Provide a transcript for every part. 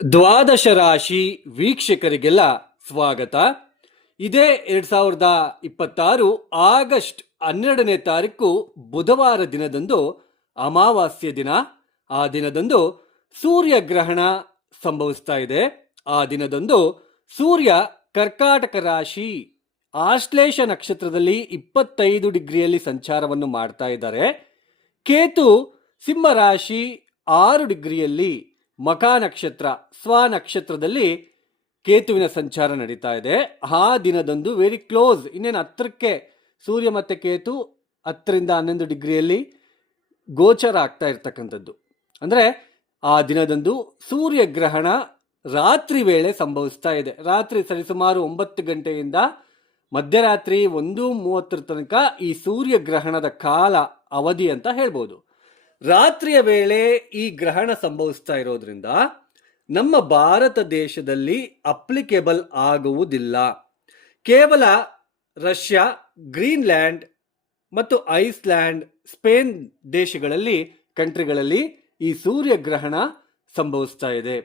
ದ್ವಾದಶ ರಾಶಿ ವೀಕ್ಷಕರಿಗೆಲ್ಲ ಸ್ವಾಗತ. ಇದೇ 2026 ಆಗಸ್ಟ್ 12ನೇ ತಾರೀಕು ಬುಧವಾರ ದಿನದಂದು ಅಮಾವಾಸ್ಯ ದಿನ. ಆ ದಿನದಂದು ಸೂರ್ಯಗ್ರಹಣ ಸಂಭವಿಸ್ತಾ ಇದೆ. ಆ ದಿನದಂದು ಸೂರ್ಯ ಕರ್ಕಾಟಕ ರಾಶಿ ಆಶ್ಲೇಷ ನಕ್ಷತ್ರದಲ್ಲಿ 25 ಡಿಗ್ರಿಯಲ್ಲಿ ಸಂಚಾರವನ್ನು ಮಾಡ್ತಾ ಇದ್ದಾರೆ. ಕೇತು ಸಿಂಹ ರಾಶಿ 6 ಡಿಗ್ರಿಯಲ್ಲಿ ಮಖ ನಕ್ಷತ್ರ ಸ್ವ ನಕ್ಷತ್ರದಲ್ಲಿ ಕೇತುವಿನ ಸಂಚಾರ ನಡೀತಾ ಇದೆ. ಆ ದಿನದಂದು ವೆರಿ ಕ್ಲೋಸ್, ಇನ್ನೇನು ಹತ್ತಿರಕ್ಕೆ ಸೂರ್ಯ ಮತ್ತು ಕೇತು 10ರಿಂದ 11 ಡಿಗ್ರಿಯಲ್ಲಿ ಗೋಚರ ಆಗ್ತಾ ಇರ್ತಕ್ಕಂಥದ್ದು. ಅಂದರೆ ಆ ದಿನದಂದು ಸೂರ್ಯಗ್ರಹಣ ರಾತ್ರಿ ವೇಳೆ ಸಂಭವಿಸ್ತಾ ಇದೆ. ರಾತ್ರಿ ಸರಿಸುಮಾರು 9 ಗಂಟೆಯಿಂದ ಮಧ್ಯರಾತ್ರಿ 1:30 ತನಕ ಈ ಸೂರ್ಯಗ್ರಹಣದ ಕಾಲ ಅವಧಿ ಅಂತ ಹೇಳ್ಬೋದು. ರಾತ್ರಿಯ ವೇಳೆ ಈ ಗ್ರಹಣ ಸಂಭವಿಸ್ತಾ ಇರೋದ್ರಿಂದ ನಮ್ಮ ಭಾರತ ದೇಶದಲ್ಲಿ ಅಪ್ಲಿಕೇಬಲ್ ಆಗುವುದಿಲ್ಲ. ಕೇವಲ ರಷ್ಯಾ, ಗ್ರೀನ್ಲ್ಯಾಂಡ್ ಮತ್ತು ಐಸ್ಲ್ಯಾಂಡ್, ಸ್ಪೇನ್ ದೇಶಗಳಲ್ಲಿ ಕಂಟ್ರಿಗಳಲ್ಲಿ ಈ ಸೂರ್ಯಗ್ರಹಣ ಸಂಭವಿಸ್ತಾ ಇದೆ.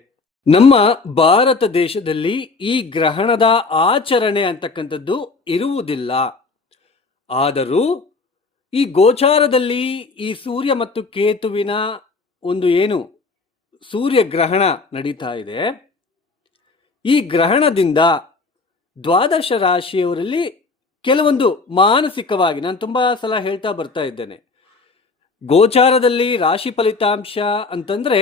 ನಮ್ಮ ಭಾರತ ದೇಶದಲ್ಲಿ ಈ ಗ್ರಹಣದ ಆಚರಣೆ ಅಂತಕ್ಕಂಥದ್ದು ಇರುವುದಿಲ್ಲ. ಆದರೂ ಈ ಗೋಚಾರದಲ್ಲಿ ಈ ಸೂರ್ಯ ಮತ್ತು ಕೇತುವಿನ ಒಂದು ಸೂರ್ಯಗ್ರಹಣ ನಡೀತಾ ಇದೆ. ಈ ಗ್ರಹಣದಿಂದ ದ್ವಾದಶ ರಾಶಿಯವರಲ್ಲಿ ಕೆಲವೊಂದು ಮಾನಸಿಕವಾಗಿ, ನಾನು ತುಂಬ ಸಲ ಹೇಳ್ತಾ ಬರ್ತಾ ಇದ್ದೇನೆ, ಗೋಚಾರದಲ್ಲಿ ರಾಶಿ ಫಲಿತಾಂಶ ಅಂತಂದ್ರೆ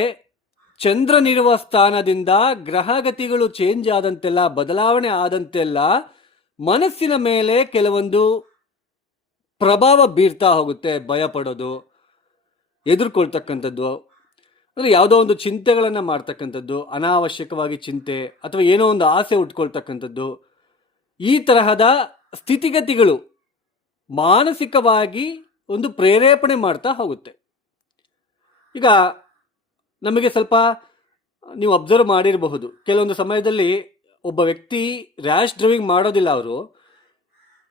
ಚಂದ್ರನಿರುವ ಸ್ಥಾನದಿಂದ ಗ್ರಹಗತಿಗಳು ಚೇಂಜ್ ಆದಂತೆಲ್ಲ, ಬದಲಾವಣೆ ಆದಂತೆಲ್ಲ ಮನಸ್ಸಿನ ಮೇಲೆ ಕೆಲವೊಂದು ಪ್ರಭಾವ ಬೀರ್ತಾ ಹೋಗುತ್ತೆ. ಭಯ ಪಡೋದು, ಎದುರ್ಕೊಳ್ತಕ್ಕಂಥದ್ದು, ಅಂದರೆ ಯಾವುದೋ ಒಂದು ಚಿಂತೆಗಳನ್ನು ಮಾಡ್ತಕ್ಕಂಥದ್ದು, ಅನಾವಶ್ಯಕವಾಗಿ ಚಿಂತೆ ಅಥವಾ ಏನೋ ಒಂದು ಆಸೆ ಉಟ್ಕೊಳ್ತಕ್ಕಂಥದ್ದು, ಈ ತರಹದ ಸ್ಥಿತಿಗತಿಗಳು ಮಾನಸಿಕವಾಗಿ ಒಂದು ಪ್ರೇರೇಪಣೆ ಮಾಡ್ತಾ ಹೋಗುತ್ತೆ. ಈಗ ನಮಗೆ ಸ್ವಲ್ಪ ನೀವು ಅಬ್ಸರ್ವ್ ಮಾಡಿರಬಹುದು, ಕೆಲವೊಂದು ಸಮಯದಲ್ಲಿ ಒಬ್ಬ ವ್ಯಕ್ತಿ ರ್ಯಾಶ್ ಡ್ರೈವಿಂಗ್ ಮಾಡೋದಿಲ್ಲ, ಅವರು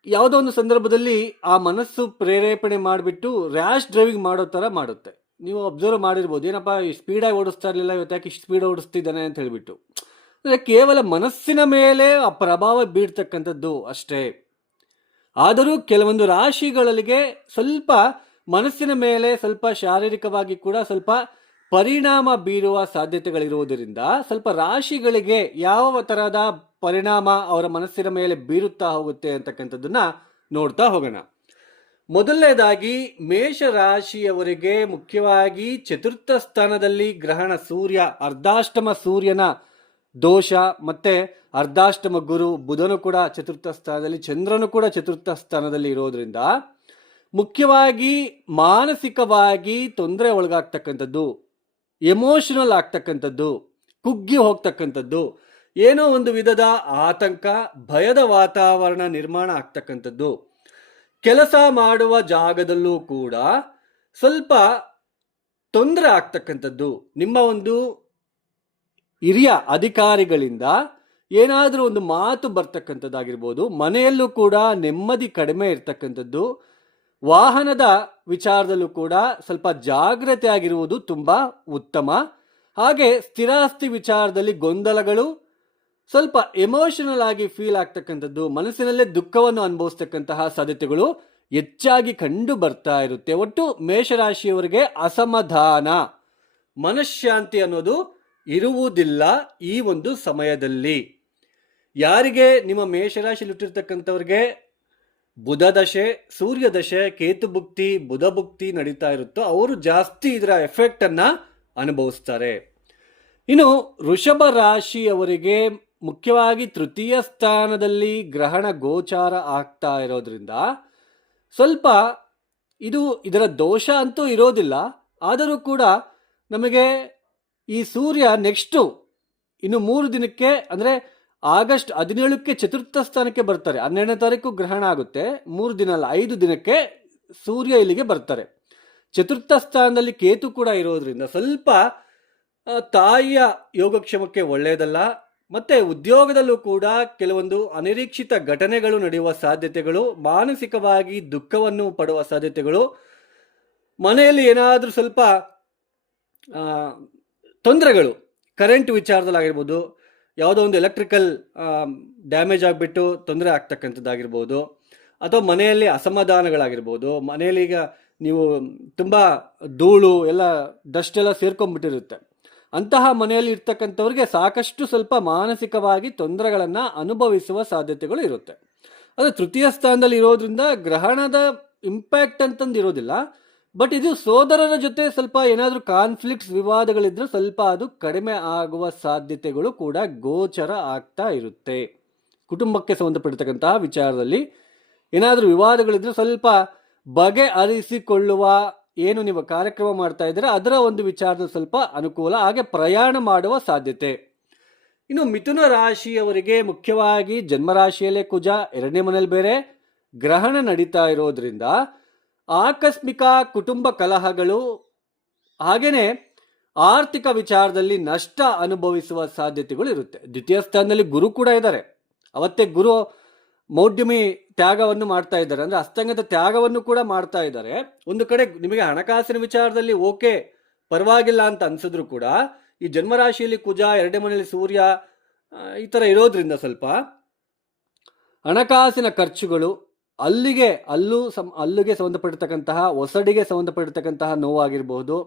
ಯಾವುದೋ ಒಂದು ಸಂದರ್ಭದಲ್ಲಿ ಆ ಮನಸ್ಸು ಪ್ರೇರೇಪಣೆ ಮಾಡಿಬಿಟ್ಟು ರ್ಯಾಶ್ ಡ್ರೈವಿಂಗ್ ಮಾಡೋ ಥರ ಮಾಡುತ್ತೆ. ನೀವು ಅಬ್ಸರ್ವ್ ಮಾಡಿರ್ಬೋದು, ಏನಪ್ಪ ಸ್ಪೀಡಾಗಿ ಓಡಿಸ್ತಾ ಇರಲಿಲ್ಲ, ಇವತ್ತು ಯಾಕೆ ಇಷ್ಟು ಸ್ಪೀಡ್ ಓಡಿಸ್ತಿದ್ದಾನೆ ಅಂತ ಹೇಳಿಬಿಟ್ಟು. ಅಂದರೆ ಕೇವಲ ಮನಸ್ಸಿನ ಮೇಲೆ ಆ ಪ್ರಭಾವ ಬೀರ್ತಕ್ಕಂಥದ್ದು ಅಷ್ಟೇ. ಆದರೂ ಕೆಲವೊಂದು ರಾಶಿಗಳಿಗೆ ಸ್ವಲ್ಪ ಮನಸ್ಸಿನ ಮೇಲೆ ಸ್ವಲ್ಪ ಶಾರೀರಿಕವಾಗಿ ಕೂಡ ಸ್ವಲ್ಪ ಪರಿಣಾಮ ಬೀರುವ ಸಾಧ್ಯತೆಗಳಿರುವುದರಿಂದ ಸ್ವಲ್ಪ ರಾಶಿಗಳಿಗೆ ಯಾವ ತರಹದ ಪರಿಣಾಮ ಅವರ ಮನಸ್ಸಿನ ಮೇಲೆ ಬೀರುತ್ತಾ ಹೋಗುತ್ತೆ ಅಂತಕ್ಕಂಥದ್ದನ್ನ ನೋಡ್ತಾ ಹೋಗೋಣ. ಮೊದಲನೇದಾಗಿ ಮೇಷ ರಾಶಿಯವರಿಗೆ ಮುಖ್ಯವಾಗಿ ಚತುರ್ಥ ಸ್ಥಾನದಲ್ಲಿ ಗ್ರಹಣ ಸೂರ್ಯ, ಅರ್ಧಾಷ್ಟಮ ಸೂರ್ಯನ ದೋಷ, ಮತ್ತೆ ಅರ್ಧಾಷ್ಟಮ ಗುರು ಬುಧನು ಕೂಡ ಚತುರ್ಥ ಸ್ಥಾನದಲ್ಲಿ, ಚಂದ್ರನು ಕೂಡ ಚತುರ್ಥ ಸ್ಥಾನದಲ್ಲಿ ಇರೋದ್ರಿಂದ ಮುಖ್ಯವಾಗಿ ಮಾನಸಿಕವಾಗಿ ತೊಂದರೆ ಒಳಗಾಗ್ತಕ್ಕಂಥದ್ದು, ಎಮೋಷನಲ್ ಆಗ್ತಕ್ಕಂಥದ್ದು, ಕುಗ್ಗಿ ಹೋಗ್ತಕ್ಕಂಥದ್ದು, ಏನೋ ಒಂದು ವಿಧದ ಆತಂಕ, ಭಯದ ವಾತಾವರಣ ನಿರ್ಮಾಣ ಆಗ್ತಕ್ಕಂಥದ್ದು, ಕೆಲಸ ಮಾಡುವ ಜಾಗದಲ್ಲೂ ಕೂಡ ಸ್ವಲ್ಪ ತೊಂದರೆ ಆಗ್ತಕ್ಕಂಥದ್ದು, ನಿಮ್ಮ ಒಂದು ಹಿರಿಯ ಅಧಿಕಾರಿಗಳಿಂದ ಏನಾದರೂ ಒಂದು ಮಾತು ಬರ್ತಕ್ಕಂಥದ್ದಾಗಿರ್ಬೋದು, ಮನೆಯಲ್ಲೂ ಕೂಡ ನೆಮ್ಮದಿ ಕಡಿಮೆ ಇರ್ತಕ್ಕಂಥದ್ದು, ವಾಹನದ ವಿಚಾರದಲ್ಲೂ ಕೂಡ ಸ್ವಲ್ಪ ಜಾಗ್ರತೆ ಆಗಿರುವುದು ತುಂಬ ಉತ್ತಮ. ಹಾಗೆ ಸ್ಥಿರಾಸ್ತಿ ವಿಚಾರದಲ್ಲಿ ಗೊಂದಲಗಳು, ಸ್ವಲ್ಪ ಎಮೋಷನಲ್ ಆಗಿ ಫೀಲ್ ಆಗ್ತಕ್ಕಂಥದ್ದು, ಮನಸ್ಸಿನಲ್ಲೇ ದುಃಖವನ್ನು ಅನುಭವಿಸ್ತಕ್ಕಂತಹ ಸಾಧ್ಯತೆಗಳು ಹೆಚ್ಚಾಗಿ ಕಂಡು ಬರ್ತಾ ಇರುತ್ತೆ. ಒಟ್ಟು ಮೇಷರಾಶಿಯವರಿಗೆ ಅಸಮಾಧಾನ, ಮನಃಶಾಂತಿ ಅನ್ನೋದು ಇರುವುದಿಲ್ಲ ಈ ಒಂದು ಸಮಯದಲ್ಲಿ. ಯಾರಿಗೆ ನಿಮ್ಮ ಮೇಷರಾಶಿಯಲ್ಲಿ ಹುಟ್ಟಿರ್ತಕ್ಕಂಥವ್ರಿಗೆ ಬುಧ ದಶೆ, ಸೂರ್ಯ ದಶೆ, ಕೇತು ಭುಕ್ತಿ, ಬುಧ ಭುಕ್ತಿ ನಡೀತಾ ಇರುತ್ತೋ ಅವರು ಜಾಸ್ತಿ ಇದರ ಎಫೆಕ್ಟ್ ಅನ್ನ ಅನುಭವಿಸ್ತಾರೆ. ಇನ್ನು ವೃಷಭ ರಾಶಿಯವರಿಗೆ ಮುಖ್ಯವಾಗಿ ತೃತೀಯ ಸ್ಥಾನದಲ್ಲಿ ಗ್ರಹಣ ಗೋಚಾರ ಆಗ್ತಾ ಇರೋದ್ರಿಂದ ಸ್ವಲ್ಪ ಇದರ ದೋಷ ಅಂತೂ ಇರೋದಿಲ್ಲ. ಆದರೂ ಕೂಡ ನಮಗೆ ಈ ಸೂರ್ಯ ನೆಕ್ಸ್ಟು ಇನ್ನು 3 ದಿನಕ್ಕೆ, ಅಂದರೆ ಆಗಸ್ಟ್ 17ಕ್ಕೆ ಚತುರ್ಥ ಸ್ಥಾನಕ್ಕೆ ಬರ್ತಾರೆ. 12ನೇ ತಾರೀಕು ಗ್ರಹಣ ಆಗುತ್ತೆ, 3 ದಿನ ಅಲ್ಲ 5 ದಿನಕ್ಕೆ ಸೂರ್ಯ ಇಲ್ಲಿಗೆ ಬರ್ತಾರೆ. ಚತುರ್ಥ ಸ್ಥಾನದಲ್ಲಿ ಕೇತು ಕೂಡ ಇರೋದ್ರಿಂದ ಸ್ವಲ್ಪ ತಾಯಿಯ ಯೋಗಕ್ಷೇಮಕ್ಕೆ ಒಳ್ಳೆಯದಲ್ಲ. ಮತ್ತೆ ಉದ್ಯೋಗದಲ್ಲೂ ಕೂಡ ಕೆಲವೊಂದು ಅನಿರೀಕ್ಷಿತ ಘಟನೆಗಳು ನಡೆಯುವ ಸಾಧ್ಯತೆಗಳು, ಮಾನಸಿಕವಾಗಿ ದುಃಖವನ್ನು ಪಡುವ ಸಾಧ್ಯತೆಗಳು, ಮನೆಯಲ್ಲಿ ಏನಾದರೂ ಸ್ವಲ್ಪ ತೊಂದರೆಗಳು, ಕರೆಂಟ್ ವಿಚಾರದಲ್ಲಾಗಿರ್ಬೋದು, ಯಾವುದೋ ಒಂದು ಎಲೆಕ್ಟ್ರಿಕಲ್ ಡ್ಯಾಮೇಜ್ ಆಗಿಬಿಟ್ಟು ತೊಂದರೆ ಆಗ್ತಕ್ಕಂಥದ್ದಾಗಿರ್ಬೋದು, ಅಥವಾ ಮನೆಯಲ್ಲಿ ಅಸಮಾಧಾನಗಳಾಗಿರ್ಬೋದು. ಮನೆಯಲ್ಲಿ ಈಗ ನೀವು ತುಂಬ ಧೂಳು ಎಲ್ಲ ಡಸ್ಟ್ ಎಲ್ಲ ಸೇರ್ಕೊಂಡ್ಬಿಟ್ಟಿರುತ್ತೆ. ಅಂತಹ ಮನೆಯಲ್ಲಿ ಇರ್ತಕ್ಕಂಥವ್ರಿಗೆ ಸಾಕಷ್ಟು ಸ್ವಲ್ಪ ಮಾನಸಿಕವಾಗಿ ತೊಂದರೆಗಳನ್ನು ಅನುಭವಿಸುವ ಸಾಧ್ಯತೆಗಳು ಇರುತ್ತೆ. ಅದು ತೃತೀಯ ಸ್ಥಾನದಲ್ಲಿ ಇರೋದ್ರಿಂದ ಗ್ರಹಣದ ಇಂಪ್ಯಾಕ್ಟ್ ಅಂತಂದು ಇರೋದಿಲ್ಲ. ಬಟ್ ಇದು ಸೋದರರ ಜೊತೆ ಸ್ವಲ್ಪ ಏನಾದರೂ ಕಾನ್ಫ್ಲಿಕ್ಟ್ಸ್, ವಿವಾದಗಳಿದ್ರೆ ಸ್ವಲ್ಪ ಅದು ಕಡಿಮೆ ಆಗುವ ಸಾಧ್ಯತೆಗಳು ಕೂಡ ಗೋಚರ ಆಗ್ತಾ ಇರುತ್ತೆ. ಕುಟುಂಬಕ್ಕೆ ಸಂಬಂಧಪಟ್ಟಿರ್ತಕ್ಕಂತಹ ವಿಚಾರದಲ್ಲಿ ಏನಾದರೂ ವಿವಾದಗಳಿದ್ರೆ ಸ್ವಲ್ಪ ಬಗೆಹರಿಸಿಕೊಳ್ಳುವ ಏನು ನೀವು ಕಾರ್ಯಕ್ರಮ ಮಾಡ್ತಾ ಇದ್ದೀರಾ ಅದರ ಒಂದು ವಿಚಾರದಲ್ಲಿ ಸ್ವಲ್ಪ ಅನುಕೂಲ, ಹಾಗೆ ಪ್ರಯಾಣ ಮಾಡುವ ಸಾಧ್ಯತೆ. ಇನ್ನು ಮಿಥುನ ರಾಶಿಯವರಿಗೆ ಮುಖ್ಯವಾಗಿ ಜನ್ಮರಾಶಿಯಲ್ಲೇ ಕುಜ, 2ನೇ ಮನೇಲಿ ಬೇರೆ ಗ್ರಹಣ ನಡೀತಾ ಇರೋದ್ರಿಂದ ಆಕಸ್ಮಿಕ ಕುಟುಂಬ ಕಲಹಗಳು, ಹಾಗೇನೆ ಆರ್ಥಿಕ ವಿಚಾರದಲ್ಲಿ ನಷ್ಟ ಅನುಭವಿಸುವ ಸಾಧ್ಯತೆಗಳು ಇರುತ್ತೆ. ದ್ವಿತೀಯ ಸ್ಥಾನದಲ್ಲಿ ಗುರು ಕೂಡ ಇದ್ದಾರೆ. ಅವತ್ತೇ ಗುರು ಮೌಢ್ಯಮಿ ತ್ಯಾಗವನ್ನು ಮಾಡ್ತಾ ಇದ್ದಾರೆ, ಅಂದ್ರೆ ಅಸ್ತಂಗತ ತ್ಯಾಗವನ್ನು ಕೂಡ ಮಾಡ್ತಾ ಇದ್ದಾರೆ. ಒಂದು ಕಡೆ ನಿಮಗೆ ಹಣಕಾಸಿನ ವಿಚಾರದಲ್ಲಿ ಓಕೆ ಪರವಾಗಿಲ್ಲ ಅಂತ ಅನ್ಸಿದ್ರು ಕೂಡ ಈ ಜನ್ಮರಾಶಿಯಲ್ಲಿ ಕುಜ, 2ನೇ ಮನೆಯಲ್ಲಿ ಸೂರ್ಯ ಈ ಥರ ಇರೋದ್ರಿಂದ ಸ್ವಲ್ಪ ಹಣಕಾಸಿನ ಖರ್ಚುಗಳು, ಅಲ್ಲಿಗೆ ಸಂಬಂಧಪಟ್ಟಿರ್ತಕ್ಕಂತಹ ಒಸಡಿಗೆ ಸಂಬಂಧಪಟ್ಟಿರ್ತಕ್ಕಂತಹ ನೋವಾಗಿರಬಹುದು,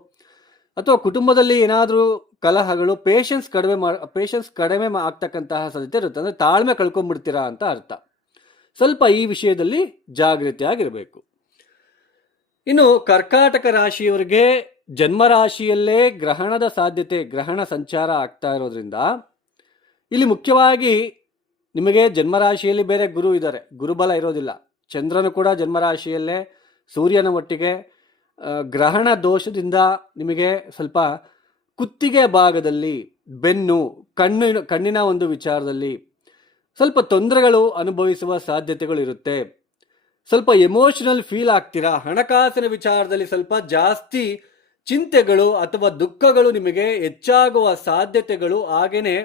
ಅಥವಾ ಕುಟುಂಬದಲ್ಲಿ ಏನಾದರೂ ಕಲಹಗಳು, ಪೇಷನ್ಸ್ ಕಡಿಮೆ ಆಗ್ತಕ್ಕಂತಹ ಸಾಧ್ಯತೆ ಇರುತ್ತೆ. ಅಂದರೆ ತಾಳ್ಮೆ ಕಳ್ಕೊಂಡ್ಬಿಡ್ತೀರಾ ಅಂತ ಅರ್ಥ. ಸ್ವಲ್ಪ ಈ ವಿಷಯದಲ್ಲಿ ಜಾಗೃತಿಯಾಗಿರಬೇಕು. ಇನ್ನು ಕರ್ಕಾಟಕ ರಾಶಿಯವರಿಗೆ ಜನ್ಮರಾಶಿಯಲ್ಲೇ ಗ್ರಹಣದ ಸಾಧ್ಯತೆ, ಗ್ರಹಣ ಸಂಚಾರ ಆಗ್ತಾ ಇರೋದ್ರಿಂದ ಇಲ್ಲಿ ಮುಖ್ಯವಾಗಿ ನಿಮಗೆ ಜನ್ಮರಾಶಿಯಲ್ಲಿ ಬೇರೆ ಗುರು ಇದ್ದಾರೆ, ಗುರುಬಲ ಇರೋದಿಲ್ಲ. ಚಂದ್ರನು ಕೂಡ ಜನ್ಮರಾಶಿಯಲ್ಲೇ ಸೂರ್ಯನ ಒಟ್ಟಿಗೆ, ಗ್ರಹಣ ದೋಷದಿಂದ ನಿಮಗೆ ಸ್ವಲ್ಪ ಕುತ್ತಿಗೆ ಭಾಗದಲ್ಲಿ, ಬೆನ್ನು, ಕಣ್ಣಿನ ಒಂದು ವಿಚಾರದಲ್ಲಿ ಸ್ವಲ್ಪ ತೊಂದರೆಗಳು ಅನುಭವಿಸುವ ಸಾಧ್ಯತೆಗಳು ಇರುತ್ತೆ. ಸ್ವಲ್ಪ ಎಮೋಷನಲ್ ಫೀಲ್ ಆಗ್ತೀರಾ. ಹಣಕಾಸಿನ ವಿಚಾರದಲ್ಲಿ ಸ್ವಲ್ಪ ಜಾಸ್ತಿ ಚಿಂತೆಗಳು ಅಥವಾ ದುಃಖಗಳು ನಿಮಗೆ ಹೆಚ್ಚಾಗುವ ಸಾಧ್ಯತೆಗಳು, ಹಾಗೇನೆ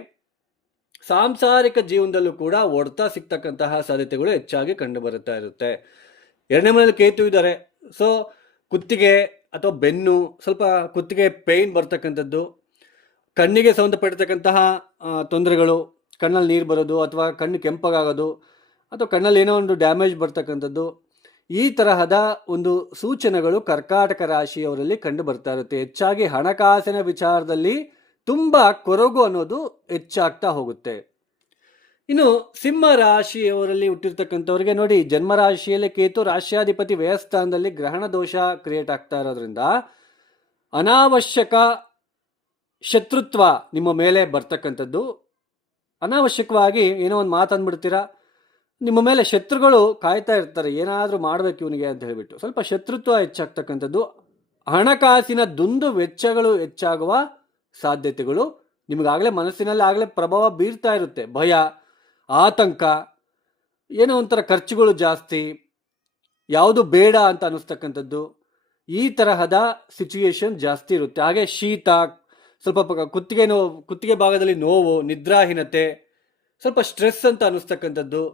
ಸಾಂಸಾರಿಕ ಜೀವನದಲ್ಲೂ ಕೂಡ ಹೊಡೆತ ಸಿಗ್ತಕ್ಕಂತಹ ಸಾಧ್ಯತೆಗಳು ಹೆಚ್ಚಾಗಿ ಕಂಡು ಬರುತ್ತಾ ಇರುತ್ತೆ. 2ನೇ ಮನೆಯಲ್ಲಿ ಕೇತು ಇದ್ದಾರೆ. ಸೊ ಕುತ್ತಿಗೆ ಅಥವಾ ಬೆನ್ನು, ಸ್ವಲ್ಪ ಕುತ್ತಿಗೆ ಪೇಯ್ನ್ ಬರ್ತಕ್ಕಂಥದ್ದು, ಕಣ್ಣಿಗೆ ಸಂಬಂಧಪಟ್ಟಿರ್ತಕ್ಕಂತಹ ತೊಂದರೆಗಳು, ಕಣ್ಣಲ್ಲಿ ನೀರು ಬರೋದು ಅಥವಾ ಕಣ್ಣು ಕೆಂಪಗಾಗೋದು ಅಥವಾ ಕಣ್ಣಲ್ಲಿ ಏನೋ ಒಂದು ಡ್ಯಾಮೇಜ್ ಬರ್ತಕ್ಕಂಥದ್ದು, ಈ ತರಹದ ಒಂದು ಸೂಚನೆಗಳು ಕರ್ಕಾಟಕ ರಾಶಿಯವರಲ್ಲಿ ಕಂಡು ಬರ್ತಾ ಇರುತ್ತೆ. ಹೆಚ್ಚಾಗಿ ಹಣಕಾಸಿನ ವಿಚಾರದಲ್ಲಿ ತುಂಬ ಕೊರಗು ಅನ್ನೋದು ಹೆಚ್ಚಾಗ್ತಾ ಹೋಗುತ್ತೆ. ಇನ್ನು ಸಿಂಹ ರಾಶಿಯವರಲ್ಲಿ ಹುಟ್ಟಿರ್ತಕ್ಕಂಥವ್ರಿಗೆ ನೋಡಿ, ಜನ್ಮರಾಶಿಯಲ್ಲಿ ಕೇತು ರಾಶ್ಯಾಧಿಪತಿ ವ್ಯಯಸ್ಥಾನದಲ್ಲಿ ಗ್ರಹಣ ದೋಷ ಕ್ರಿಯೇಟ್ ಆಗ್ತಾ ಇರೋದ್ರಿಂದ ಅನಾವಶ್ಯಕ ಶತ್ರುತ್ವ ನಿಮ್ಮ ಮೇಲೆ ಬರ್ತಕ್ಕಂಥದ್ದು. ಅನಾವಶ್ಯಕವಾಗಿ ಏನೋ ಒಂದು ಮಾತಂದ್ಬಿಡ್ತೀರಾ, ನಿಮ್ಮ ಮೇಲೆ ಶತ್ರುಗಳು ಕಾಯ್ತಾ ಇರ್ತಾರೆ, ಏನಾದರೂ ಮಾಡಬೇಕು ಇವನಿಗೆ ಅಂತ ಹೇಳಿಬಿಟ್ಟು ಸ್ವಲ್ಪ ಶತ್ರುತ್ವ ಹೆಚ್ಚಾಗ್ತಕ್ಕಂಥದ್ದು. ಹಣಕಾಸಿನ ದುಂದು ವೆಚ್ಚಗಳು ಹೆಚ್ಚಾಗುವ ಸಾಧ್ಯತೆಗಳು ನಿಮಗಾಗಲೇ ಮನಸ್ಸಿನಲ್ಲಿ ಆಗಲೇ ಪ್ರಭಾವ ಬೀರ್ತಾ ಇರುತ್ತೆ. ಭಯ, ಆತಂಕ, ಏನೋ ಒಂಥರ ಖರ್ಚುಗಳು ಜಾಸ್ತಿ, ಯಾವುದು ಬೇಡ ಅಂತ ಅನ್ನಿಸ್ತಕ್ಕಂಥದ್ದು, ಈ ತರಹದ ಸಿಚುಯೇಷನ್ ಜಾಸ್ತಿ ಇರುತ್ತೆ. ಹಾಗೆ ಶೀತ, ಸ್ವಲ್ಪ ಕುತ್ತಿಗೆ ಭಾಗದಲ್ಲಿ ನೋವು, ನಿದ್ರಾಹೀನತೆ, ಸ್ವಲ್ಪ ಸ್ಟ್ರೆಸ್ ಅಂತ ಅನ್ನಿಸ್ತಕ್ಕಂಥದ್ದು,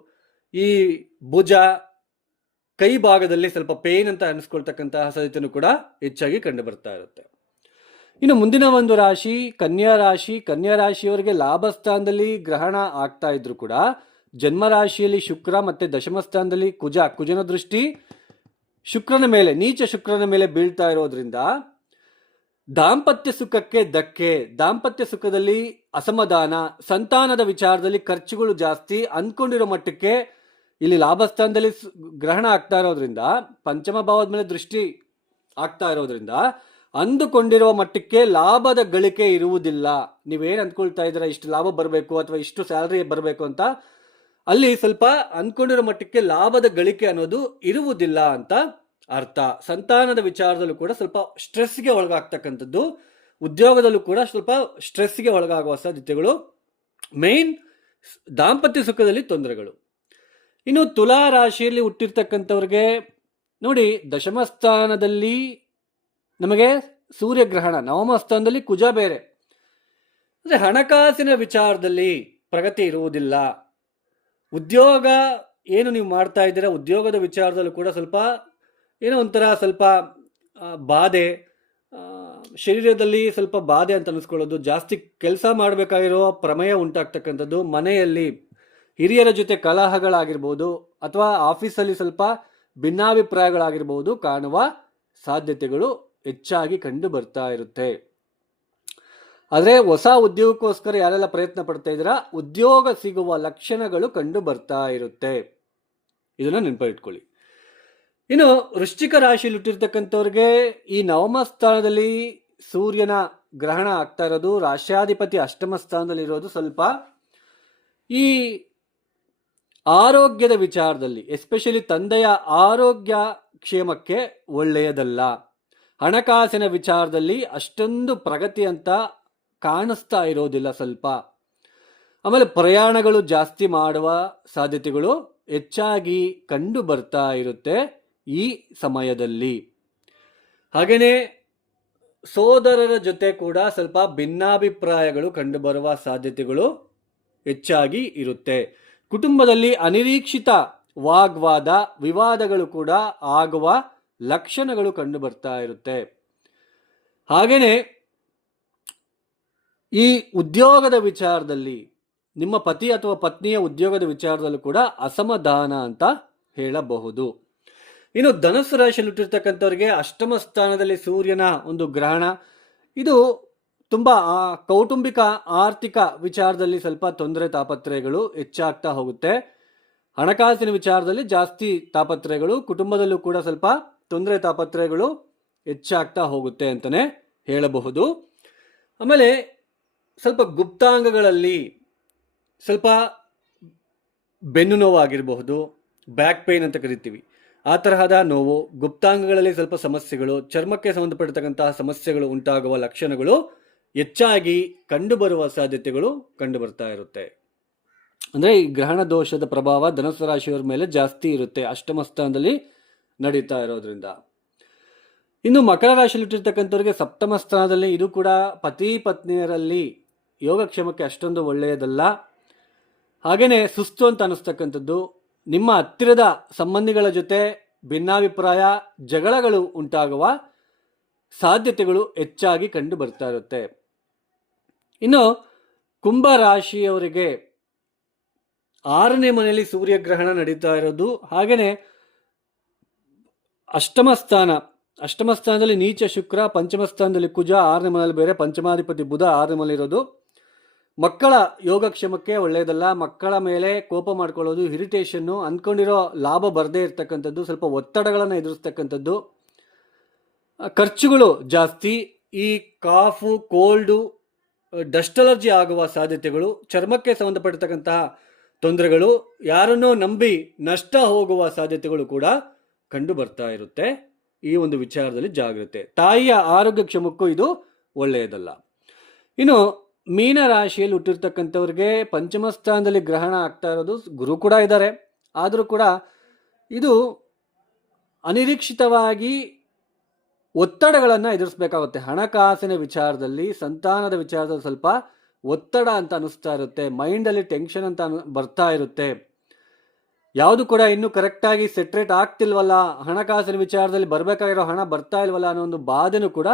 ಈ ಭುಜ, ಕೈ ಭಾಗದಲ್ಲಿ ಸ್ವಲ್ಪ ಪೇಯ್ನ್ ಅಂತ ಅನ್ನಿಸ್ಕೊಳ್ತಕ್ಕಂತಹ ಸಾಧ್ಯತೆಯೂ ಕೂಡ ಹೆಚ್ಚಾಗಿ ಕಂಡು ಬರ್ತಾ ಇರುತ್ತೆ. ಇನ್ನು ಮುಂದಿನ ಒಂದು ರಾಶಿ ಕನ್ಯಾ ರಾಶಿ. ಕನ್ಯಾ ರಾಶಿಯವರಿಗೆ ಲಾಭಸ್ಥಾನದಲ್ಲಿ ಗ್ರಹಣ ಆಗ್ತಾ ಇದ್ರು ಕೂಡ ಜನ್ಮರಾಶಿಯಲ್ಲಿ ಶುಕ್ರ ಮತ್ತೆ ದಶಮ ಸ್ಥಾನದಲ್ಲಿ ಕುಜನ ದೃಷ್ಟಿ ಶುಕ್ರನ ಮೇಲೆ, ನೀಚ ಶುಕ್ರನ ಮೇಲೆ ಬೀಳ್ತಾ ಇರೋದ್ರಿಂದ ದಾಂಪತ್ಯ ಸುಖಕ್ಕೆ ಧಕ್ಕೆ, ದಾಂಪತ್ಯ ಸುಖದಲ್ಲಿ ಅಸಮಾಧಾನ, ಸಂತಾನದ ವಿಚಾರದಲ್ಲಿ ಖರ್ಚುಗಳು ಜಾಸ್ತಿ. ಅಂದ್ಕೊಂಡಿರೋ ಮಟ್ಟಕ್ಕೆ ಇಲ್ಲಿ ಲಾಭಸ್ಥಾನದಲ್ಲಿ ಗ್ರಹಣ ಆಗ್ತಾ ಇರೋದ್ರಿಂದ, ಪಂಚಮ ಭಾವದ ಮೇಲೆ ದೃಷ್ಟಿ ಆಗ್ತಾ ಇರೋದ್ರಿಂದ ಅಂದುಕೊಂಡಿರುವ ಮಟ್ಟಕ್ಕೆ ಲಾಭದ ಗಳಿಕೆ ಇರುವುದಿಲ್ಲ. ನೀವೇನು ಅಂದ್ಕೊಳ್ತಾ ಇದ್ದೀರಾ, ಇಷ್ಟು ಲಾಭ ಬರಬೇಕು ಅಥವಾ ಇಷ್ಟು ಸ್ಯಾಲ್ರಿ ಬರಬೇಕು ಅಂತ, ಅಲ್ಲಿ ಸ್ವಲ್ಪ ಅಂದ್ಕೊಂಡಿರೋ ಮಟ್ಟಕ್ಕೆ ಲಾಭದ ಗಳಿಕೆ ಅನ್ನೋದು ಇರುವುದಿಲ್ಲ ಅಂತ ಅರ್ಥ. ಸಂತಾನದ ವಿಚಾರದಲ್ಲೂ ಕೂಡ ಸ್ವಲ್ಪ ಸ್ಟ್ರೆಸ್ಗೆ ಒಳಗಾಗ್ತಕ್ಕಂಥದ್ದು, ಉದ್ಯೋಗದಲ್ಲೂ ಕೂಡ ಸ್ವಲ್ಪ ಸ್ಟ್ರೆಸ್ಗೆ ಒಳಗಾಗುವ ಸಾಧ್ಯತೆಗಳು, ಮೇನ್ ದಾಂಪತ್ಯ ಸುಖದಲ್ಲಿ ತೊಂದರೆಗಳು. ಇನ್ನು ತುಲಾ ರಾಶಿಯಲ್ಲಿ ಹುಟ್ಟಿರ್ತಕ್ಕಂಥವ್ರಿಗೆ ನೋಡಿ, ದಶಮ ಸ್ಥಾನದಲ್ಲಿ ನಮಗೆ ಸೂರ್ಯಗ್ರಹಣ, ನವಮ ಸ್ಥಾನದಲ್ಲಿ ಕುಜ ಬೇರೆ. ಅಂದರೆ ಹಣಕಾಸಿನ ವಿಚಾರದಲ್ಲಿ ಪ್ರಗತಿ ಇರುವುದಿಲ್ಲ. ಉದ್ಯೋಗ ಏನು ನೀವು ಮಾಡ್ತಾ ಇದ್ದೀರಾ, ಉದ್ಯೋಗದ ವಿಚಾರದಲ್ಲೂ ಕೂಡ ಸ್ವಲ್ಪ ಏನೋ ಒಂಥರ ಸ್ವಲ್ಪ ಬಾಧೆ, ಶರೀರದಲ್ಲಿ ಸ್ವಲ್ಪ ಬಾಧೆ ಅಂತ ಅನಿಸ್ಕೊಳ್ಳೋದು, ಜಾಸ್ತಿ ಕೆಲಸ ಮಾಡಬೇಕಾಗಿರೋ ಪ್ರಮೇಯ ಉಂಟಾಗ್ತಕ್ಕಂಥದ್ದು, ಮನೆಯಲ್ಲಿ ಹಿರಿಯರ ಜೊತೆ ಕಲಹಗಳಾಗಿರ್ಬೋದು ಅಥವಾ ಆಫೀಸಲ್ಲಿ ಸ್ವಲ್ಪ ಭಿನ್ನಾಭಿಪ್ರಾಯಗಳಾಗಿರ್ಬೋದು ಕಾಣುವ ಸಾಧ್ಯತೆಗಳು ಹೆಚ್ಚಾಗಿ ಕಂಡು ಬರ್ತಾ ಇರುತ್ತೆ. ಆದರೆ ಹೊಸ ಉದ್ಯೋಗಕ್ಕೋಸ್ಕರ ಯಾರೆಲ್ಲ ಪ್ರಯತ್ನ ಪಡ್ತಾ ಇದ್ದೀರಾ, ಉದ್ಯೋಗ ಸಿಗುವ ಲಕ್ಷಣಗಳು ಕಂಡು ಬರ್ತಾ ಇರುತ್ತೆ. ಇದನ್ನ ನೆನಪಿಟ್ಕೊಳ್ಳಿ. ಇನ್ನು ವೃಶ್ಚಿಕ ರಾಶಿಯಲ್ಲಿ ಹುಟ್ಟಿರ್ತಕ್ಕಂಥವ್ರಿಗೆ ಈ ನವಮ ಸ್ಥಾನದಲ್ಲಿ ಸೂರ್ಯನ ಗ್ರಹಣ ಆಗ್ತಾ ಇರೋದು, ರಾಶ್ಯಾಧಿಪತಿ ಅಷ್ಟಮ ಸ್ಥಾನದಲ್ಲಿ ಇರೋದು ಸ್ವಲ್ಪ ಈ ಆರೋಗ್ಯದ ವಿಚಾರದಲ್ಲಿ, ಎಸ್ಪೆಷಲಿ ತಂದೆಯ ಆರೋಗ್ಯ ಕ್ಷೇಮಕ್ಕೆ ಒಳ್ಳೆಯದಲ್ಲ. ಹಣಕಾಸಿನ ವಿಚಾರದಲ್ಲಿ ಅಷ್ಟೊಂದು ಪ್ರಗತಿ ಅಂತ ಕಾಣಿಸ್ತಾ ಇರೋದಿಲ್ಲ ಸ್ವಲ್ಪ. ಆಮೇಲೆ ಪ್ರಯಾಣಗಳು ಜಾಸ್ತಿ ಮಾಡುವ ಸಾಧ್ಯತೆಗಳು ಹೆಚ್ಚಾಗಿ ಕಂಡು ಬರ್ತಾ ಇರುತ್ತೆ ಈ ಸಮಯದಲ್ಲಿ. ಹಾಗೆಯೇ ಸೋದರರ ಜೊತೆ ಕೂಡ ಸ್ವಲ್ಪ ಭಿನ್ನಾಭಿಪ್ರಾಯಗಳು ಕಂಡು ಬರುವ ಸಾಧ್ಯತೆಗಳು ಹೆಚ್ಚಾಗಿ ಇರುತ್ತೆ. ಕುಟುಂಬದಲ್ಲಿ ಅನಿರೀಕ್ಷಿತ ವಾಗ್ವಾದ ವಿವಾದಗಳು ಕೂಡ ಆಗುವ ಲಕ್ಷಣಗಳು ಕಂಡು ಬರ್ತಾ ಇರುತ್ತೆ. ಹಾಗೆಯೇ ಈ ಉದ್ಯೋಗದ ವಿಚಾರದಲ್ಲಿ, ನಿಮ್ಮ ಪತಿ ಅಥವಾ ಪತ್ನಿಯ ಉದ್ಯೋಗದ ವಿಚಾರದಲ್ಲೂ ಕೂಡ ಅಸಮಾಧಾನ ಅಂತ ಹೇಳಬಹುದು. ಇನ್ನು ಧನುಸ್ಸು ರಾಶಿಯಲ್ಲಿ ಹುಟ್ಟಿರ್ತಕ್ಕಂಥವ್ರಿಗೆ ಅಷ್ಟಮ ಸ್ಥಾನದಲ್ಲಿ ಸೂರ್ಯನ ಒಂದು ಗ್ರಹಣ, ಇದು ತುಂಬ ಕೌಟುಂಬಿಕ ಆರ್ಥಿಕ ವಿಚಾರದಲ್ಲಿ ಸ್ವಲ್ಪ ತೊಂದರೆ ತಾಪತ್ರಯಗಳು ಹೆಚ್ಚಾಗ್ತಾ ಹೋಗುತ್ತೆ. ಹಣಕಾಸಿನ ವಿಚಾರದಲ್ಲಿ ಜಾಸ್ತಿ ತಾಪತ್ರಯಗಳು, ಕುಟುಂಬದಲ್ಲೂ ಕೂಡ ಸ್ವಲ್ಪ ತೊಂದರೆ ತಾಪತ್ರಯಗಳು ಹೆಚ್ಚಾಗ್ತಾ ಹೋಗುತ್ತೆ ಅಂತಲೇ ಹೇಳಬಹುದು. ಆಮೇಲೆ ಸ್ವಲ್ಪ ಗುಪ್ತಾಂಗಗಳಲ್ಲಿ ಸ್ವಲ್ಪ ಬೆನ್ನು ನೋವಾಗಿರಬಹುದು, ಬ್ಯಾಕ್ ಪೇನ್ ಅಂತ ಕರಿತೀವಿ, ಆ ತರಹದ ನೋವು, ಗುಪ್ತಾಂಗಗಳಲ್ಲಿ ಸ್ವಲ್ಪ ಸಮಸ್ಯೆಗಳು, ಚರ್ಮಕ್ಕೆ ಸಂಬಂಧಪಟ್ಟಂತಹ ಸಮಸ್ಯೆಗಳು ಉಂಟಾಗುವ ಲಕ್ಷಣಗಳು ಹೆಚ್ಚಾಗಿ ಕಂಡುಬರುವ ಸಾಧ್ಯತೆಗಳು ಕಂಡು ಬರ್ತಾ ಇರುತ್ತೆ. ಅಂದರೆ ಈ ಗ್ರಹಣ ದೋಷದ ಪ್ರಭಾವ ಧನುಸ್ಸು ರಾಶಿಯವರ ಮೇಲೆ ಜಾಸ್ತಿ ಇರುತ್ತೆ ಅಷ್ಟಮ ಸ್ಥಾನದಲ್ಲಿ ನಡೀತಾ ಇರೋದ್ರಿಂದ. ಇನ್ನು ಮಕರ ರಾಶಿಯಲ್ಲಿ ಇಟ್ಟಿರ್ತಕ್ಕಂಥವ್ರಿಗೆ ಸಪ್ತಮ ಸ್ಥಾನದಲ್ಲಿ, ಇದು ಕೂಡ ಪತಿ ಪತ್ನಿಯರಲ್ಲಿ ಯೋಗಕ್ಷೇಮಕ್ಕೆ ಅಷ್ಟೊಂದು ಒಳ್ಳೆಯದಲ್ಲ. ಹಾಗೆಯೇ ಸುಸ್ತು ಅಂತ ಅನಿಸ್ತಕ್ಕಂಥದ್ದು, ನಿಮ್ಮ ಹತ್ತಿರದ ಸಂಬಂಧಿಗಳ ಜೊತೆ ಭಿನ್ನಾಭಿಪ್ರಾಯ ಜಗಳಗಳು ಉಂಟಾಗುವ ಸಾಧ್ಯತೆಗಳು ಹೆಚ್ಚಾಗಿ ಕಂಡು ಬರ್ತಾ ಇರುತ್ತೆ. ಇನ್ನು ಕುಂಭ ರಾಶಿಯವರಿಗೆ 6ನೇ ಮನೆಯಲ್ಲಿ ಸೂರ್ಯಗ್ರಹಣ ನಡೀತಾ ಇರೋದು, ಹಾಗೆಯೇ ಅಷ್ಟಮ ಸ್ಥಾನದಲ್ಲಿ ನೀಚ ಶುಕ್ರ, ಪಂಚಮ ಸ್ಥಾನದಲ್ಲಿ ಕುಜ, 6ನೇ ಮನೆಯಲ್ಲಿ ಬೇರೆ, ಪಂಚಮಾಧಿಪತಿ ಬುಧ 6ನೇ ಮನೆಯಲ್ಲಿ ಇರೋದು ಮಕ್ಕಳ ಯೋಗಕ್ಷೇಮಕ್ಕೆ ಒಳ್ಳೆಯದಲ್ಲ. ಮಕ್ಕಳ ಮೇಲೆ ಕೋಪ ಮಾಡ್ಕೊಳ್ಳೋದು, ಇರಿಟೇಷನ್ನು, ಅಂದ್ಕೊಂಡಿರೋ ಲಾಭ ಬರದೇ ಇರ್ತಕ್ಕಂಥದ್ದು, ಸ್ವಲ್ಪ ಒತ್ತಡಗಳನ್ನು ಎದುರಿಸ್ತಕ್ಕಂಥದ್ದು, ಖರ್ಚುಗಳು ಜಾಸ್ತಿ, ಈ ಕಾಫು, ಕೋಲ್ಡು, ಡಸ್ಟ್ ಅಲರ್ಜಿ ಆಗುವ ಸಾಧ್ಯತೆಗಳು, ಚರ್ಮಕ್ಕೆ ಸಂಬಂಧಪಟ್ಟತಕ್ಕಂತಹ ತೊಂದರೆಗಳು, ಯಾರನ್ನೋ ನಂಬಿ ನಷ್ಟ ಹೋಗುವ ಸಾಧ್ಯತೆಗಳು ಕೂಡ ಕಂಡು ಬರ್ತಾ ಇರುತ್ತೆ. ಈ ಒಂದು ವಿಚಾರದಲ್ಲಿ ಜಾಗ್ರತೆ. ತಾಯಿಯ ಆರೋಗ್ಯ ಕ್ಷೇಮಕ್ಕೂ ಇದು ಒಳ್ಳೆಯದಲ್ಲ. ಇನ್ನು ಮೀನ ರಾಶಿಯಲ್ಲಿ ಹುಟ್ಟಿರ್ತಕ್ಕಂಥವ್ರಿಗೆ ಪಂಚಮ ಸ್ಥಾನದಲ್ಲಿ ಗ್ರಹಣ ಆಗ್ತಾ ಇರೋದು, ಗುರು ಕೂಡ ಇದ್ದಾರೆ, ಆದರೂ ಕೂಡ ಇದು ಅನಿರೀಕ್ಷಿತವಾಗಿ ಒತ್ತಡಗಳನ್ನು ಎದುರಿಸಬೇಕಾಗುತ್ತೆ. ಹಣಕಾಸಿನ ವಿಚಾರದಲ್ಲಿ, ಸಂತಾನದ ವಿಚಾರದಲ್ಲಿ ಸ್ವಲ್ಪ ಒತ್ತಡ ಅಂತ ಅನಿಸ್ತಾ ಇರುತ್ತೆ, ಮೈಂಡಲ್ಲಿ ಟೆನ್ಷನ್ ಅಂತ ಬರ್ತಾ ಇರುತ್ತೆ. ಯಾವುದು ಕೂಡ ಇನ್ನೂ ಕರೆಕ್ಟಾಗಿ ಸೆಟ್ರೇಟ್ ಆಗ್ತಿಲ್ವಲ್ಲ, ಹಣಕಾಸಿನ ವಿಚಾರದಲ್ಲಿ ಬರಬೇಕಾಗಿರೋ ಹಣ ಬರ್ತಾ ಇಲ್ವಲ್ಲ ಅನ್ನೋ ಒಂದು ಬಾಧೆನೂ ಕೂಡ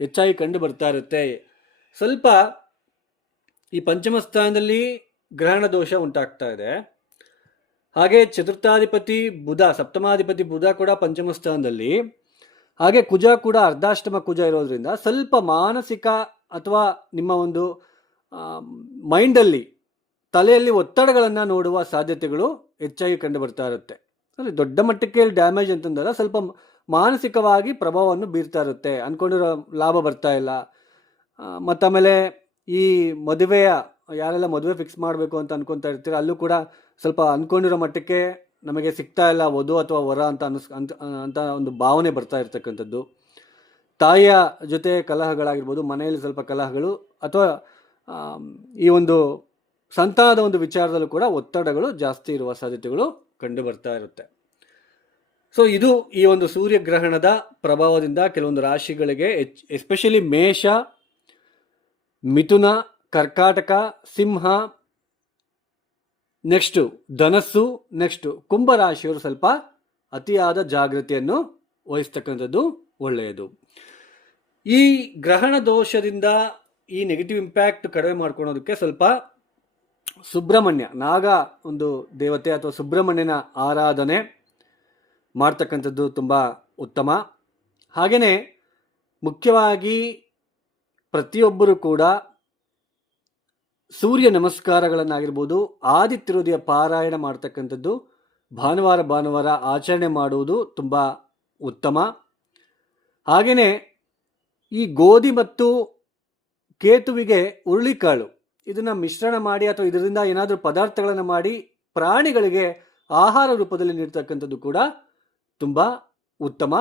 ಹೆಚ್ಚಾಗಿ ಕಂಡು ಬರ್ತಾ ಇರುತ್ತೆ. ಸ್ವಲ್ಪ ಈ ಪಂಚಮ ಸ್ಥಾನದಲ್ಲಿ ಗ್ರಹಣ ದೋಷ ಉಂಟಾಗ್ತಾ ಇದೆ. ಹಾಗೆ ಚತುರ್ಥಾಧಿಪತಿ ಬುಧ, ಸಪ್ತಮಾಧಿಪತಿ ಬುಧ ಕೂಡ ಪಂಚಮ ಸ್ಥಾನದಲ್ಲಿ, ಹಾಗೆ ಕುಜ ಕೂಡ ಅರ್ಧಾಷ್ಟಮ ಕುಜ ಇರೋದ್ರಿಂದ ಸ್ವಲ್ಪ ಮಾನಸಿಕ ಅಥವಾ ನಿಮ್ಮ ಒಂದು ಮೈಂಡಲ್ಲಿ, ತಲೆಯಲ್ಲಿ ಒತ್ತಡಗಳನ್ನು ನೋಡುವ ಸಾಧ್ಯತೆಗಳು ಹೆಚ್ಚಾಗಿ ಕಂಡು ಬರ್ತಾ ಇರುತ್ತೆ. ಅಂದರೆ ದೊಡ್ಡ ಮಟ್ಟಕ್ಕೆ ಡ್ಯಾಮೇಜ್ ಅಂತಂದಾಗ ಸ್ವಲ್ಪ ಮಾನಸಿಕವಾಗಿ ಪ್ರಭಾವವನ್ನು ಬೀರ್ತಾ ಇರುತ್ತೆ. ಅಂದ್ಕೊಂಡಿರೋ ಲಾಭ ಬರ್ತಾ ಇಲ್ಲ, ಮತ್ತು ಆಮೇಲೆ ಈ ಮದುವೆಯ, ಯಾರೆಲ್ಲ ಮದುವೆ ಫಿಕ್ಸ್ ಮಾಡಬೇಕು ಅಂತ ಅನ್ಕೊತಾ ಇರ್ತೀರ, ಅಲ್ಲೂ ಕೂಡ ಸ್ವಲ್ಪ ಅಂದ್ಕೊಂಡಿರೋ ಮಟ್ಟಕ್ಕೆ ನಮಗೆ ಸಿಗ್ತಾ ಇಲ್ಲ ವಧು ಅಥವಾ ವರ ಅಂತ ಒಂದು ಭಾವನೆ ಬರ್ತಾ ಇರ್ತಕ್ಕಂಥದ್ದು. ತಾಯಿಯ ಜೊತೆ ಕಲಹಗಳಾಗಿರ್ಬೋದು, ಮನೆಯಲ್ಲಿ ಸ್ವಲ್ಪ ಕಲಹಗಳು, ಅಥವಾ ಈ ಒಂದು ಸಂತಾನದ ಒಂದು ವಿಚಾರದಲ್ಲೂ ಕೂಡ ಒತ್ತಡಗಳು ಜಾಸ್ತಿ ಇರುವ ಸಾಧ್ಯತೆಗಳು ಕಂಡು ಬರ್ತಾ ಇರುತ್ತೆ. ಸೊ ಇದು ಈ ಒಂದು ಸೂರ್ಯಗ್ರಹಣದ ಪ್ರಭಾವದಿಂದ ಕೆಲವೊಂದು ರಾಶಿಗಳಿಗೆ, ಎಸ್ಪೆಷಲಿ ಮೇಷ, ಮಿಥುನ, ಕರ್ಕಾಟಕ, ಸಿಂಹ, ನೆಕ್ಸ್ಟು ಧನಸ್ಸು, ನೆಕ್ಸ್ಟು ಕುಂಭ ರಾಶಿಯವರು ಸ್ವಲ್ಪ ಅತಿಯಾದ ಜಾಗೃತಿಯನ್ನು ವಹಿಸ್ತಕ್ಕಂಥದ್ದು ಒಳ್ಳೆಯದು. ಈ ಗ್ರಹಣ ದೋಷದಿಂದ ಈ ನೆಗೆಟಿವ್ ಇಂಪ್ಯಾಕ್ಟ್ ಕಡಿಮೆ ಮಾಡ್ಕೊಳೋದಕ್ಕೆ ಸ್ವಲ್ಪ ಸುಬ್ರಹ್ಮಣ್ಯ, ನಾಗ ಒಂದು ದೇವತೆ ಅಥವಾ ಸುಬ್ರಹ್ಮಣ್ಯನ ಆರಾಧನೆ ಮಾಡ್ತಕ್ಕಂಥದ್ದು ತುಂಬ ಉತ್ತಮ. ಹಾಗೆಯೇ ಮುಖ್ಯವಾಗಿ ಪ್ರತಿಯೊಬ್ಬರು ಕೂಡ ಸೂರ್ಯ ನಮಸ್ಕಾರಗಳನ್ನಾಗಿರ್ಬೋದು, ಆದಿತ್ಯ ಹೃದಯ ಪಾರಾಯಣ ಮಾಡ್ತಕ್ಕಂಥದ್ದು ಭಾನುವಾರ ಆಚರಣೆ ಮಾಡುವುದು ತುಂಬ ಉತ್ತಮ. ಹಾಗೆಯೇ ಈ ಗೋಧಿ ಮತ್ತು ಕೇತುವಿಗೆ ಹುರುಳಿಕಾಳು ಇದನ್ನು ಮಿಶ್ರಣ ಮಾಡಿ ಅಥವಾ ಇದರಿಂದ ಏನಾದರೂ ಪದಾರ್ಥಗಳನ್ನು ಮಾಡಿ ಪ್ರಾಣಿಗಳಿಗೆ ಆಹಾರ ರೂಪದಲ್ಲಿ ನೀಡ್ತಕ್ಕಂಥದ್ದು ಕೂಡ ತುಂಬ ಉತ್ತಮ.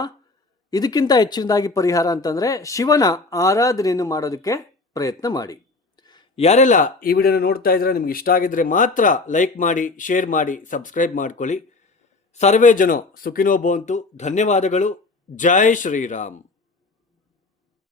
ಇದಕ್ಕಿಂತ ಹೆಚ್ಚಿನದಾಗಿ ಪರಿಹಾರ ಅಂತಂದರೆ ಶಿವನ ಆರಾಧನೆಯನ್ನು ಮಾಡೋದಕ್ಕೆ ಪ್ರಯತ್ನ ಮಾಡಿ. ಯಾರೆಲ್ಲ ಈ ವಿಡಿಯೋನ ನೋಡ್ತಾ ಇದ್ರೆ ನಿಮ್ಗೆ ಇಷ್ಟ ಆಗಿದ್ರೆ ಮಾತ್ರ ಲೈಕ್ ಮಾಡಿ, ಶೇರ್ ಮಾಡಿ, ಸಬ್ಸ್ಕ್ರೈಬ್ ಮಾಡ್ಕೊಳ್ಳಿ. ಸರ್ವೇ ಜನ ಸುಖಿನೋ ಭವಂತು. ಧನ್ಯವಾದಗಳು. ಜೈ ಶ್ರೀರಾಮ್.